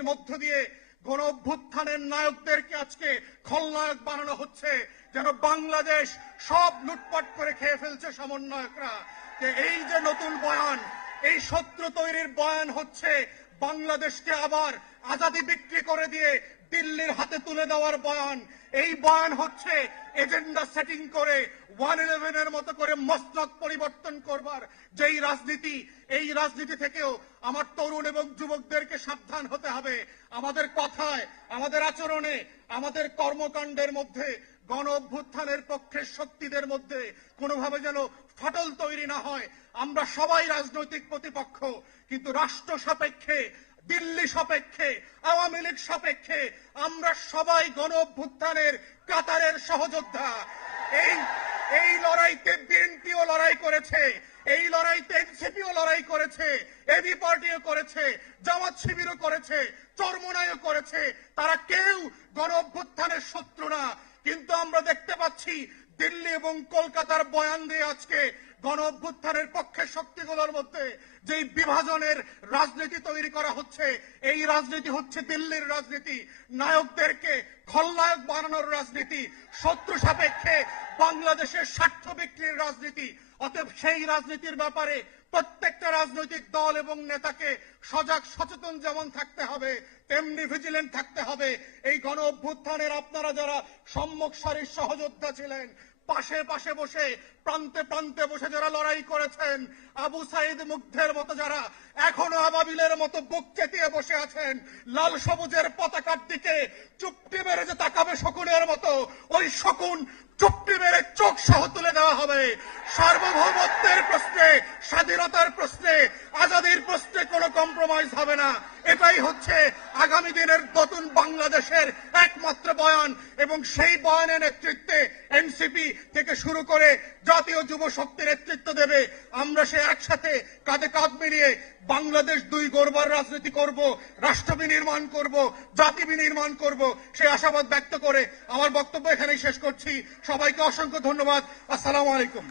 রাজনীতির মধ্য দিয়ে গণ অভ্যুত্থানের নায়কদেরকে আজকে খলনায়ক বানানো হচ্ছে, যেন বাংলাদেশ সব লুটপাট করে খেয়ে ফেলছে সমন্বয়করা। যে এই যে নতুন বয়ান, এই শত্রু তৈরির বয়ান হচ্ছে বাংলাদেশকে আবার আজাদি বিক্রি করে দিয়ে দিল্লির হাতে তুলে দেওয়ার বয়ান। এই বয়ান হচ্ছে এজেন্ডা সেটিং করে ওয়ান ইলেভেনের মতো করে মসনদ পরিবর্তন করবার। যেই রাজনীতি, এই রাজনীতি থেকেও আমার তরুণ এবং যুবকদেরকে সাবধান হতে হবে। আমাদের কথায়, আমাদের আচরণে, আমাদের কর্মকাণ্ডের মধ্যে, গণ অভ্যুত্থানের পক্ষের শক্তিদের মধ্যে কোনোভাবে যেন ফাটল তৈরি না হয়। আমরা সবাই রাজনৈতিক প্রতিপক্ষ, কিন্তু রাষ্ট্র সাপেক্ষে দিল্লি সাপেক্ষে, আওয়ামী লীগ সাপেক্ষে আমরা সবাই গণ অভ্যুত্থানের কাতারের সহযোদ্ধা। এই এই লড়াইতে বিএনপিও লড়াই করেছে, এই লড়াইতে এনসিপিও লড়াই করেছে, এবি পার্টিও করেছে, জামাত শিবিরও করেছে, চরমনাইও করেছে। তারা কেউ গণ অভ্যুত্থানের শত্রু না। কিন্তু আমরা দেখতে পাচ্ছি দিল্লি এবং কলকাতার বয়ান দিয়ে আজকে গণ অভ্যুত্থানের পক্ষের শক্তিগুলোর মধ্যে যেই বিভাজনের রাজনীতি তৈরি করা হচ্ছে, এই রাজনীতি হচ্ছে দিল্লির রাজনীতি। নায়কদেরকে খলনায়ক বানানোর রাজনীতি, শত্রু সাপেক্ষে বাংলাদেশের স্বার্থ বিক্রির রাজনীতি। অতএব সেই রাজনীতির ব্যাপারে প্রত্যেকটা রাজনৈতিক দল এবং নেতাকে সজাগ, সচেতন যেমন থাকতে হবে, তেমনি ভিজিলেন্ট থাকতে হবে। এই গণ অভ্যুত্থানের আপনারা যারা সম্মুখ সারির সহযোদ্ধা ছিলেন পাশে পাশে বসে, প্রান্তে প্রান্তে বসে যারা লড়াই করেছেন, আবু সাইদ মুগ্ধের মতো যারা এখনও আবাবিলের মতো বুক চেতিয়ে বসে আছেন, লাল সবুজের পতাকার দিকে চুপটি মেরে যে তাকাবে শকুনের মতো, ওই শকুন চুপটি মেরে চোখ সহ তুলে দেওয়া হবে। সার্বভৌমত্বের প্রশ্নে, স্বাধীনতার প্রশ্নে, আজাদির প্রশ্নে কোনো কম্প্রোমাইজ হবে না। এটাই হচ্ছে আগামী দিনের নতুন বাংলাদেশের একমাত্র বয়ান। এবং সেই বয়ানের নেতৃত্বে এনসিপি থেকে শুরু করে জাতীয় যুব শক্তি নেতৃত্ব দেবে। আমরা সে একসাথে কাঁধে কাঁধ মিলিয়ে বাংলাদেশ দুই গড়বার রাজনীতি করব, রাষ্ট্র বিনির্মাণ করব, জাতি বিনির্মাণ করব, সে আশাবাদ ব্যক্ত করে। আমার বক্তব্য এখানেই শেষ করছি। সবাইকে অসংখ্য ধন্যবাদ। আসসালামু আলাইকুম।